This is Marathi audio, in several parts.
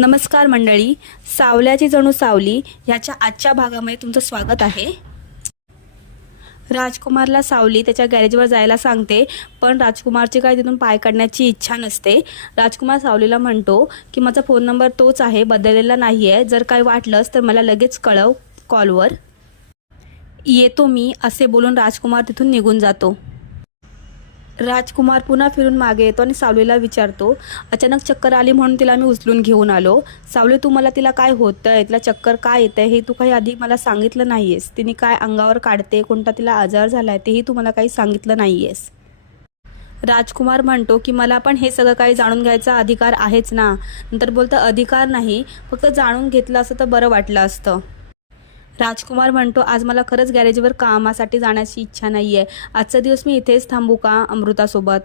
नमस्कार मंडळी सावल्याची जणू सावली ह्याच्या आजच्या भागामध्ये तुमचं स्वागत आहे. राजकुमारला सावली त्याच्या गॅरेजवर जायला सांगते पण राजकुमारची काय तिथून पाय काढण्याची इच्छा नसते. राजकुमार सावलीला म्हणतो की माझा फोन नंबर तोच आहे बदललेला नाही आहे जर काय वाटलंच तर मला लगेच कळव कॉलवर येतो मी असे बोलून राजकुमार तिथून निघून जातो. राजकुमार पुन्हा फिरून मागे येतो आणि सावलीला विचारतो अचानक चक्कर आली म्हणून तिला मी उचलून घेऊन आलो. सावली तू मला तिला काय होतंय? तिला चक्कर काय येतंय? हे तू काही आधी मला सांगितलं नाही आहेस तिने काय अंगावर काढते? कोणता तिला आजार झाला आहे तेही तू मला काही सांगितलं नाही आहेस राजकुमार म्हणतो की मला पण हे सगळं काही जाणून घ्यायचा अधिकार आहेच ना. नंतर बोलतं अधिकार नाही. फक्त जाणून घेतलं असं तर बरं वाटलं असतं. राजकुमार म्हणतो आज मला खरंच गॅरेजवर कामासाठी जाण्याची इच्छा नाही आहे आजचा दिवस मी इथेच थांबू का अमृतासोबत?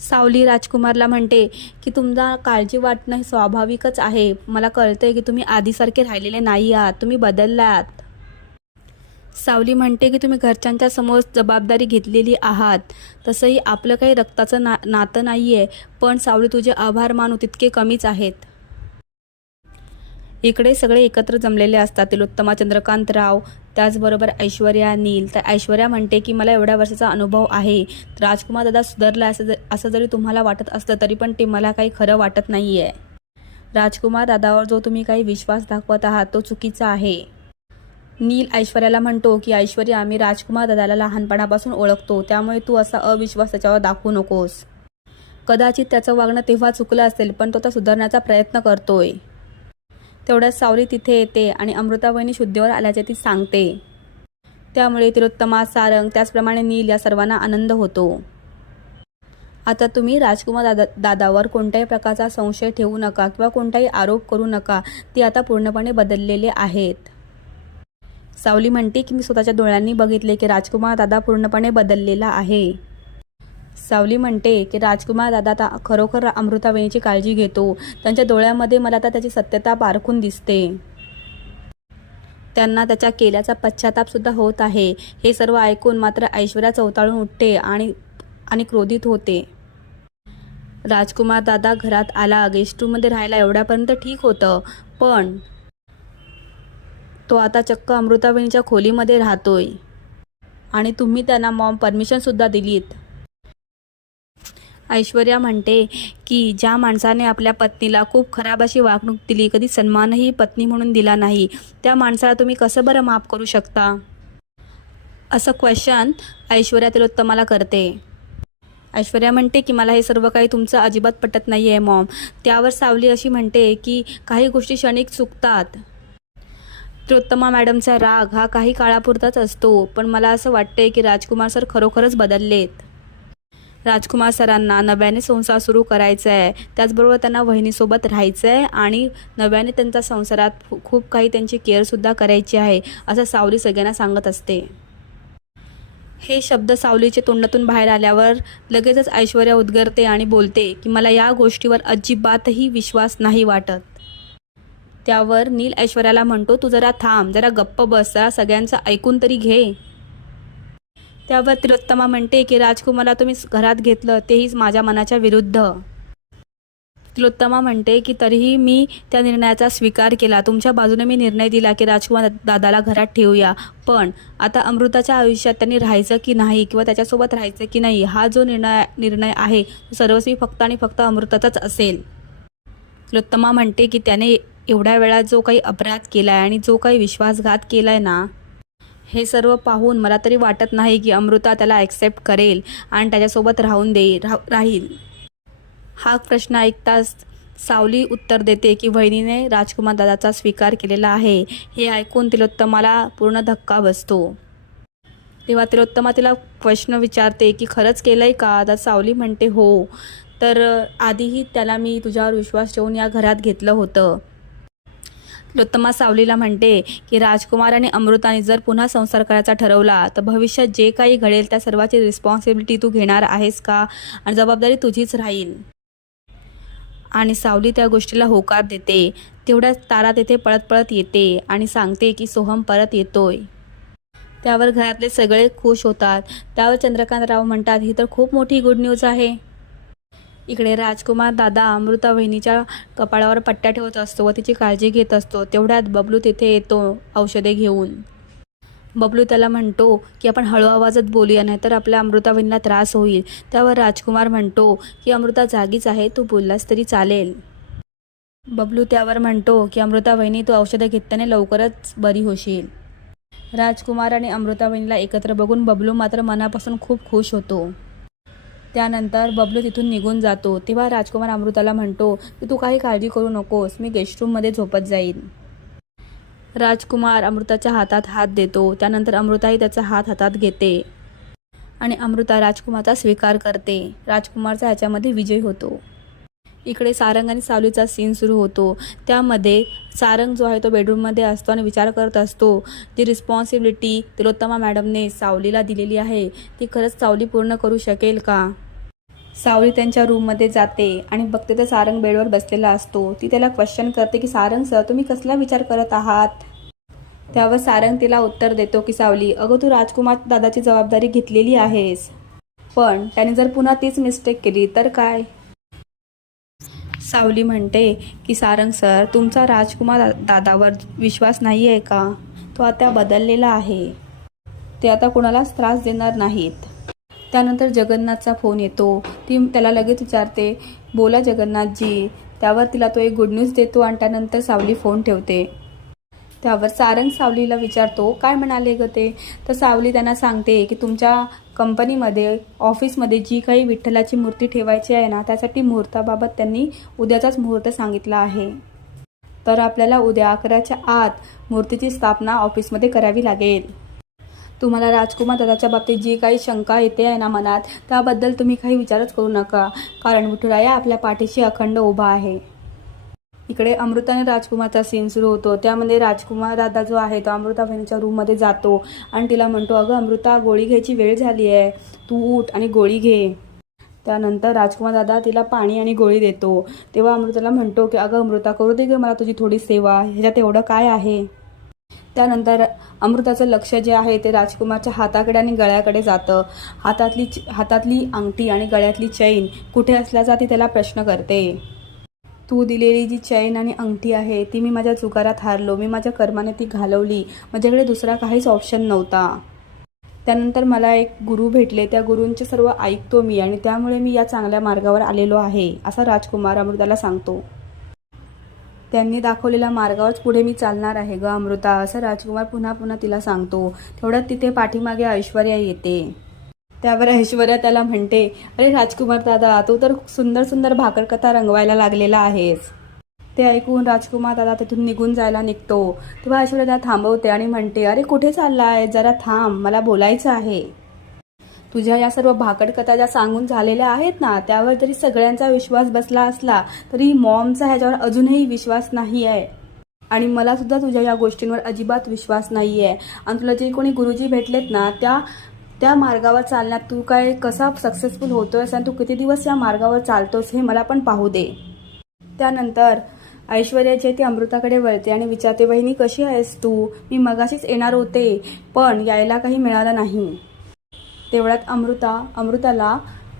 सावली राजकुमारला म्हणते की तुमचा काळजी वाटणं हे स्वाभाविकच आहे. मला कळतंय की तुम्ही आधीसारखे राहिलेले नाही आहात. तुम्ही बदलला आहात सावली म्हणते की तुम्ही घरच्यांच्या समोर जबाबदारी घेतलेली आहात. तसंही आपलं काही रक्ताचं ना नातं नाही आहे पण सावली तुझे आभार मानू तितके कमीच आहेत. इकडे सगळे एकत्र जमलेले असतात. तिलोत्तमा चंद्रकांत राव त्याचबरोबर ऐश्वर्या नील. तर ऐश्वर्या म्हणते की मला एवढ्या वर्षाचा अनुभव आहे. राजकुमार दादा सुधारला असं असं जरी तुम्हाला वाटत असलं तरी पण ते मला काही खरं वाटत नाही आहे राजकुमार दादावर जो तुम्ही काही विश्वास दाखवत आहात तो चुकीचा आहे. नील ऐश्वर्याला म्हणतो की ऐश्वर्या आम्ही राजकुमार दादाला लहानपणापासून ओळखतो. त्यामुळे तू असा अविश्वास त्याच्यावर दाखवू नकोस. कदाचित त्याचं वागणं तेव्हा चुकलं असेल पण तो आता सुधारण्याचा प्रयत्न करतोय. तेवढ्यात सावली तिथे येते आणि अमृताबाईंनी शुद्धीवर आल्याचे ती सांगते. त्यामुळे तिलोत्तमा सारंग त्याचप्रमाणे नील या सर्वांना आनंद होतो. आता तुम्ही राजकुमार दादा दादावर कोणत्याही प्रकारचा संशय ठेवू नका किंवा कोणताही आरोप करू नका ते आता पूर्णपणे बदललेले आहेत. सावली म्हणते की मी स्वतःच्या डोळ्यांनी बघितले की राजकुमार दादा पूर्णपणे बदललेला आहे. सावली म्हणते की राजकुमार दादा आता खरोखर अमृतावेणीची काळजी घेतो. त्यांच्या डोळ्यामध्ये मला आता त्याची सत्यता पारखून दिसते. त्यांना त्याच्या केल्याचा पश्चाताप सुद्धा होत आहे. हे सर्व ऐकून मात्र ऐश्वर्या चवताळून उठते आणि आणि क्रोधित होते. राजकुमार दादा घरात आला. गेस्ट रूममध्ये राहायला एवढ्यापर्यंत ठीक होतं. पण तो आता चक्क अमृतावेणीच्या खोलीमध्ये राहतोय. आणि तुम्ही त्यांना मॉम परमिशनसुद्धा दिलीत. ऐश्वर्या म्हणते की ज्या माणसाने आपल्या पत्नीला खूप खराब अशी वागणूक दिली कधी सन्मानही पत्नी म्हणून दिला नाही त्या माणसाला तुम्ही कसं बरं माफ करू शकता? असं क्वेश्चन ऐश्वर्या तिलोत्तमाला करते. ऐश्वर्या म्हणते की मला हे सर्व काही तुमचं अजिबात पटत नाही आहे मॉम. त्यावर सावली अशी म्हणते की काही गोष्टी क्षणिक चुकतात. त्रोत्तमा मॅडमचा राग हा काही काळापुरताच असतो पण मला असं वाटतंय की राजकुमार सर खरोखरच बदललेत. राजकुमार सरांना नव्याने संसार सुरू करायचा आहे त्याचबरोबर त्यांना वहिनीसोबत राहायचं आहे आणि नव्याने त्यांच्या संसारात खूप काही त्यांची केअरसुद्धा करायची आहे असं सावली सगळ्यांना सांगत असते. हे शब्द सावलीच्या तोंडातून बाहेर आल्यावर लगेचच ऐश्वर्या उद्गरते आणि बोलते की मला या गोष्टीवर अजिबातही विश्वास नाही वाटत. त्यावर नील ऐश्वर्याला म्हणतो तू जरा थांब जरा गप्प बस जरा सगळ्यांचं ऐकून तरी घे. त्यावर तिलोत्तमा म्हणते की राजकुमारला तुम्ही घरात घेतलं तेही माझ्या मनाच्या विरुद्ध. तिलोत्तमा म्हणते की तरीही मी त्या निर्णयाचा स्वीकार केला. तुमच्या बाजूने मी निर्णय दिला की राजकुमार दादाला घरात ठेवूया. पण आता अमृताच्या आयुष्यात त्यांनी राहायचं की नाही किंवा त्याच्यासोबत राहायचं की नाही हा जो निर्णय निर्णय आहे तो सर्वस्वी फक्त आणि फक्त अमृताचाच असेल. तिलोत्तमा म्हणते की त्याने एवढ्या वेळा जो काही अपराध केला आहे आणि जो काही विश्वासघात केला आहे ना हे सर्व पाहून मला तरी वाटत नाही की अमृता त्याला ॲक्सेप्ट करेल आणि त्याच्यासोबत राहून देईल राह राहील. हा प्रश्न ऐकताच सावली उत्तर देते की वहिनीने राजकुमार दादाचा स्वीकार केलेला आहे. हे ऐकून तिलोत्तमाला पूर्ण धक्का बसतो. तेव्हा तिलोत्तमा तिला प्रश्न विचारते की खरंच केलं आहे का? तर सावली म्हणते हो. तर आधीही त्याला मी तुझ्यावर विश्वास ठेवून या घरात घेतलं होतं. लोत्तमा सावलीला म्हणते की राजकुमार आणि अमृताने जर पुन्हा संसार करायचा ठरवला तर भविष्यात जे काही घडेल त्या सर्वाची रिस्पॉन्सिबिलिटी तू घेणार आहेस का? आणि जबाबदारी तुझीच राहील. आणि सावली त्या गोष्टीला होकार देते. तेवढ्याच तारा तेथे पळत पळत येते आणि सांगते की सोहम परत येतोय. त्यावर घरातले सगळे खुश होतात. त्यावर चंद्रकांत राव म्हणतात ही तर खूप मोठी गुड न्यूज आहे. इकडे राजकुमार दादा अमृता वहिनीच्या कपाळावर पट्ट्या ठेवत असतो व तिची काळजी घेत असतो. तेवढ्यात बबलू तिथे येतो औषधे घेऊन. बबलू त्याला म्हणतो की आपण हळू आवाजात बोलूया नाहीतर आपल्या अमृता वहिनीला त्रास होईल. त्यावर राजकुमार म्हणतो की अमृता जागीच आहे तू बोललास तरी चालेल. बबलू त्यावर म्हणतो की अमृता वहिनी तू औषधं घेतल्याने लवकरच बरी होशील. राजकुमार आणि अमृता वहिनीला एकत्र बघून बबलू मात्र मनापासून खूप खुश होतो. त्यानंतर बबलू तिथून निघून जातो. तेव्हा राजकुमार अमृताला म्हणतो की तू काही काळजी करू नकोस मी गेस्टरूममध्ये झोपत जाईन. राजकुमार अमृताच्या हातात हात देतो. त्यानंतर अमृताही त्याचा हात हातात घेते. आणि अमृता राजकुमारचा स्वीकार करते. राजकुमारचा ह्याच्यामध्ये विजय होतो. इकडे सारंग आणि सावलीचा सीन सुरू होतो. त्यामध्ये सारंग जो आहे तो बेडरूममध्ये असतो आणि विचार करत असतो. जी रिस्पॉन्सिबिलिटी तिलोत्तमा मॅडमने सावलीला दिलेली आहे. ती खरंच सावली पूर्ण करू शकेल का? सावली त्यांच्या रूममध्ये जाते आणि बघते तर सारंग बेडवर बसलेला असतो. ती त्याला क्वेश्चन करते की सारंग सर तुम्ही कसला विचार करत आहात? त्यावर सारंग तिला उत्तर देतो की सावली अगं तू राजकुमार दादाची जबाबदारी घेतलेली आहेस. पण त्याने जर पुन्हा तीच मिस्टेक केली तर काय? सावली म्हणते की सारंग सर तुमचा राजकुमार दादावर विश्वास नाही आहे का? तो आता बदललेला आहे. ते आता कुणालाच त्रास देणार नाहीत. त्यानंतर जगन्नाथचा फोन येतो. ती त्याला लगेच विचारते बोला जगन्नाथजी त्यावर तिला तो एक गुड न्यूज देतो आणि त्यानंतर सावली फोन ठेवते. त्यावर सारंग सावलीला विचारतो काय म्हणाले ग ते? तर सावली त्यांना सांगते की तुमच्या कंपनीमध्ये ऑफिसमध्ये जी काही विठ्ठलाची मूर्ती ठेवायची आहे ना त्यासाठी मुहूर्ताबाबत त्यांनी उद्याचाच मुहूर्त सांगितला आहे. तर आपल्याला उद्या अकराच्या आत मूर्तीची स्थापना ऑफिसमध्ये करावी लागेल. तुम्हाला राजकुमार दादाच्या बाबतीत जी काही शंका येते आहे ना मनात त्याबद्दल तुम्ही काही विचारच करू नका. कारण विठुराया आपल्या पाठीशी अखंड उभा आहे. इकडे अमृता आणि राजकुमारचा सीन सुरू होतो. त्यामध्ये राजकुमार दादा जो आहे तो अमृता बहिणीच्या रूममध्ये जातो आणि तिला म्हणतो अगं अमृता गोळी घ्यायची वेळ झाली आहे. तू उठ आणि गोळी घे. त्यानंतर राजकुमार दादा तिला पाणी आणि गोळी देतो. तेव्हा अमृताला म्हणतो की अगं अमृता करू दे ग मला तुझी थोडी सेवा. ह्याच्यात एवढं काय आहे? त्यानंतर अमृताचं लक्ष जे आहे ते राजकुमारच्या हाताकडे आणि गळ्याकडे जातं. हातातली हातातली अंगठी आणि गळ्यातली चैन कुठे असल्याचा ती त्याला प्रश्न करते. तू दिलेली जी चैन आणि अंगठी आहे ती मी माझ्या जुगारात हारलो. मी माझ्या कर्माने ती घालवली. माझ्याकडे दुसरा काहीच ऑप्शन नव्हता. त्यानंतर मला एक गुरु भेटले. त्या गुरूंचे सर्व ऐकतो मी आणि त्यामुळे मी या चांगल्या मार्गावर आलेलो आहे असा राजकुमार अमृताला सांगतो. त्यांनी दाखवलेल्या मार्गावरच पुढे मी चालणार आहे ग अमृता असं राजकुमार पुन्हा पुन्हा तिला सांगतो. तेवढ्यात तिथे पाठीमागे ऐश्वर्या येते. त्यावर ऐश्वर्या त्याला म्हणते अरे राजकुमार दादा तू तर सुंदर सुंदर भाकरकथा रंगवायला लागलेला आहेस. ते ऐकून राजकुमार दादा तिथून निघून जायला निघतो. तेव्हा ऐश्वर्या त्याला थांबवते आणि म्हणते अरे कुठे चालला आहे जरा थांब मला बोलायचं आहे. तुझ्या या सर्व भाकडकथा ज्या सांगून झालेल्या आहेत ना त्यावर जरी सगळ्यांचा विश्वास बसला असला तरी मॉमचा ह्याच्यावर अजूनही विश्वास नाही आहे आणि मला सुद्धा तुझ्या या गोष्टींवर अजिबात विश्वास नाही आहे आणि तुला जे कोणी गुरुजी भेटलेत ना त्या त्या मार्गावर चालण्यात तू काय कसा सक्सेसफुल होतोयस आणि तू किती दिवस या मार्गावर चालतोस हे मला पण पाहू दे. त्यानंतर ऐश्वर्या जे ती अमृताकडे वळते आणि विचारते बहिणी कशी आहेस तू? मी मगाशीच येणार होते पण यायला काही मिळालं नाही. तेवढ्यात अमृता अमृताला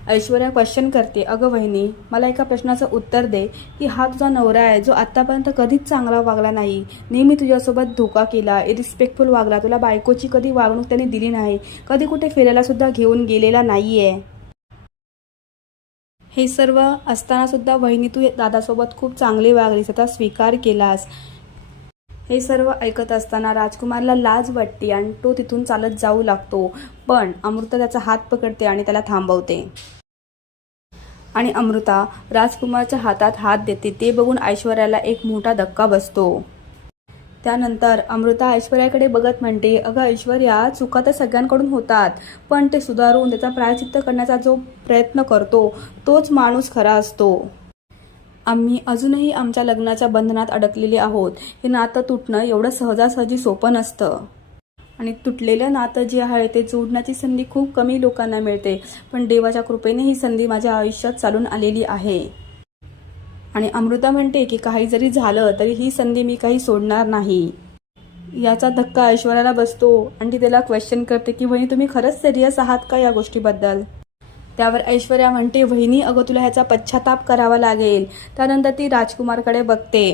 ऐश्वर्या क्वेश्चन करते अगं वहिनी मला एका प्रश्नाचं उत्तर दे की हा तुझा नवरा आहे जो आत्तापर्यंत कधीच चांगला वागला नाही. नेहमी तुझ्यासोबत धोका केला रिस्पेक्टफुल वागला तुला बायकोची कधी वागणूक त्यांनी दिली नाही कधी कुठे फिरायला सुद्धा घेऊन गेलेला नाही आहे हे सर्व असतानासुद्धा वहिनी तू दादासोबत खूप चांगली वागलीस आता स्वीकार केलास. हे सर्व ऐकत असताना राजकुमारला लाज वाटते आणि तो तिथून चालत जाऊ लागतो. पण अमृता त्याचा हात पकडते आणि त्याला थांबवते. आणि अमृता राजकुमारच्या हातात हात देते. ते बघून ऐश्वर्याला एक मोठा धक्का बसतो. त्यानंतर अमृता ऐश्वर्याकडे बघत म्हणते अगं ऐश्वर्या चुका तर सगळ्यांकडून होतात पण ते सुधारून त्याचा प्रायचित्त करण्याचा जो प्रयत्न करतो तोच माणूस खरा असतो. आम्ही अजूनही आमच्या लग्नाच्या बंधनात अडकलेले आहोत. हे नातं तुटणं एवढं सहजासहजी सोपं नसतं. आणि तुटलेलं नातं जे आहे ते जोडण्याची संधी खूप कमी लोकांना मिळते. पण देवाच्या कृपेने ही संधी माझ्या आयुष्यात चालून आलेली आहे. आणि अमृता म्हणते की काही जरी झालं तरी ही संधी मी काही सोडणार नाही. याचा धक्का ऐश्वर्याला बसतो. आणि ती त्याला क्वेश्चन करते की वहिनी तुम्ही खरंच सिरियस आहात का या गोष्टीबद्दल? त्यावर ऐश्वर्या म्हणते वहिनी अगं तुला ह्याचा पश्चाताप करावा लागेल. त्यानंतर ती राजकुमारकडे बघते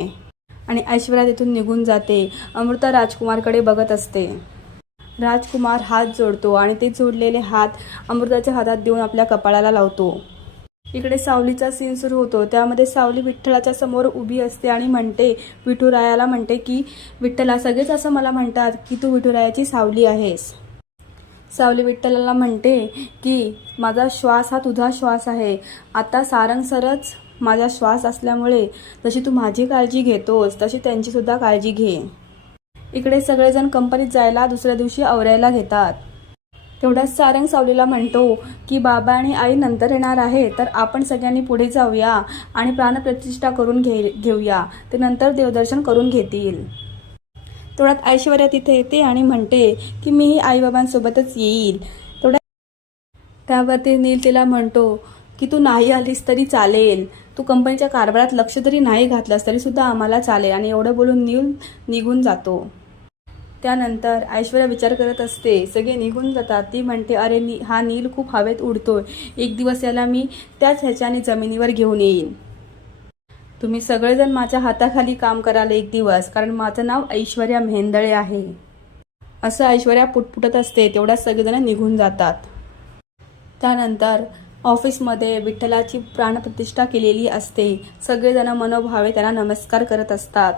आणि ऐश्वर्या तिथून निघून जाते. अमृता राजकुमारकडे बघत असते. राजकुमार हात जोडतो आणि ते जोडलेले हात अमृताच्या हातात देऊन आपल्या कपाळाला लावतो. इकडे सावलीचा सीन सुरू होतो. त्यामध्ये सावली विठ्ठलाच्या समोर उभी असते आणि म्हणते विठुरायाला म्हणते की विठ्ठला सगळेच असं मला म्हणतात की तू विठुरायाची सावली आहेस. सावली विठ्ठलाला म्हणते की माझा श्वास हा तुझा श्वास आहे. आता सारंगसरच माझा श्वास असल्यामुळे जशी तू माझी काळजी घेतोस तशी त्यांचीसुद्धा काळजी घे. इकडे सगळेजण कंपनीत जायला दुसऱ्या दिवशी आवरायला घेतात. तेवढ्याच सारंग सावलीला म्हणतो की बाबा आणि आई नंतर येणार आहे तर आपण सगळ्यांनी पुढे जाऊया आणि प्राणप्रतिष्ठा करून घे घेऊया. ते नंतर देवदर्शन करून घेतील. तेवढ्यात ऐश्वर्या तिथे येते आणि म्हणते की मीही आईबाबांसोबतच येईल. तेवढ्या त्यावरती नील तिला म्हणतो की तू नाही आलीस तरी चालेल. तू कंपनीच्या कारभारात लक्ष जरी नाही घातलंस तरीसुद्धा आम्हाला चालेल. आणि एवढं बोलून नील निघून जातो. त्यानंतर ऐश्वर्या विचार करत असते. सगळे निघून जातात. ती म्हणते अरे नी हा नील खूप हवेत उडतोय. एक दिवस याला मी त्याच ह्याच्याने जमिनीवर घेऊन येईन. तुम्ही सगळेजण माझ्या हाताखाली काम कराल एक दिवस कारण माझं नाव ऐश्वर्या मेहेंदळे आहे. असं ऐश्वर्या पुटपुटत असते तेवढ्यात सगळेजण निघून जातात. त्यानंतर ऑफिसमध्ये विठ्ठलाची प्राणप्रतिष्ठा केलेली असते. सगळेजण मनोभावे त्यांना नमस्कार करत असतात.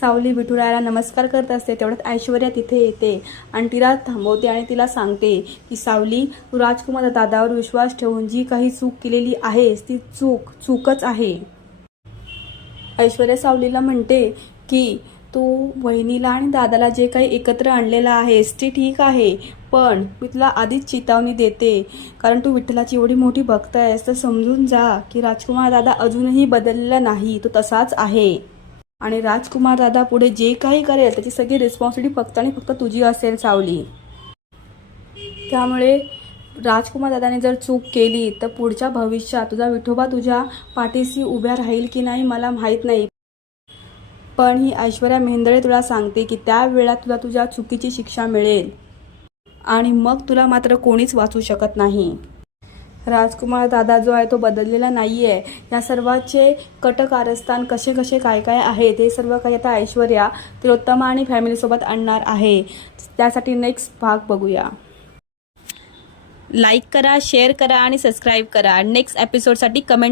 सावली विठुरायाला नमस्कार करत असते तेवढ्यात ऐश्वर्या तिथे येते. आणि तिला थांबवते आणि तिला सांगते की सावली तू राजकुमार दादावर विश्वास ठेवून जी काही चूक केलेली आहेस ती चूक चूकच आहे. ऐश्वर्या सावलीला म्हणते की तू वहिनीला आणि दादाला जे काही एकत्र आणलेलं आहेस ते ठीक आहे पण मी तुला आधीच चेतावणी देते. कारण तू विठ्ठलाची एवढी मोठी भक्त आहेस तर समजून जा की राजकुमार दादा अजूनही बदललेला नाही तो तसाच आहे. आणि राजकुमार दादा पुढे जे काही करेल त्याची सगळी रिस्पॉन्सिबिलिटी फक्त आणि फक्त तुझी असेल सावली. त्यामुळे राजकुमार दादाने जर चूक केली तर पुढच्या भविष्यात तुझा विठोबा तुझ्या पाठीशी उभ्या राहील की नाही मला माहीत नाही. पण ही ऐश्वर्या मेहंदळे तुला सांगते की त्या वेळात तुला तुझ्या चुकीची शिक्षा मिळेल. आणि मग तुला मात्र कोणीच वाचू शकत नाही. राजकुमार दादा जो आहे तो बदललेला नाही आहे या सर्वाचे कटकारस्थान कसे कसे काय काय आहे ते सर्व काही आता ऐश्वर्या तिलोत्तमा आणि फॅमिलीसोबत आणणार आहे. त्यासाठी नेक्स्ट भाग बघूया. लाईक करा शेअर करा आणि सबस्क्राईब करा. Next एपिसोडसाठी comments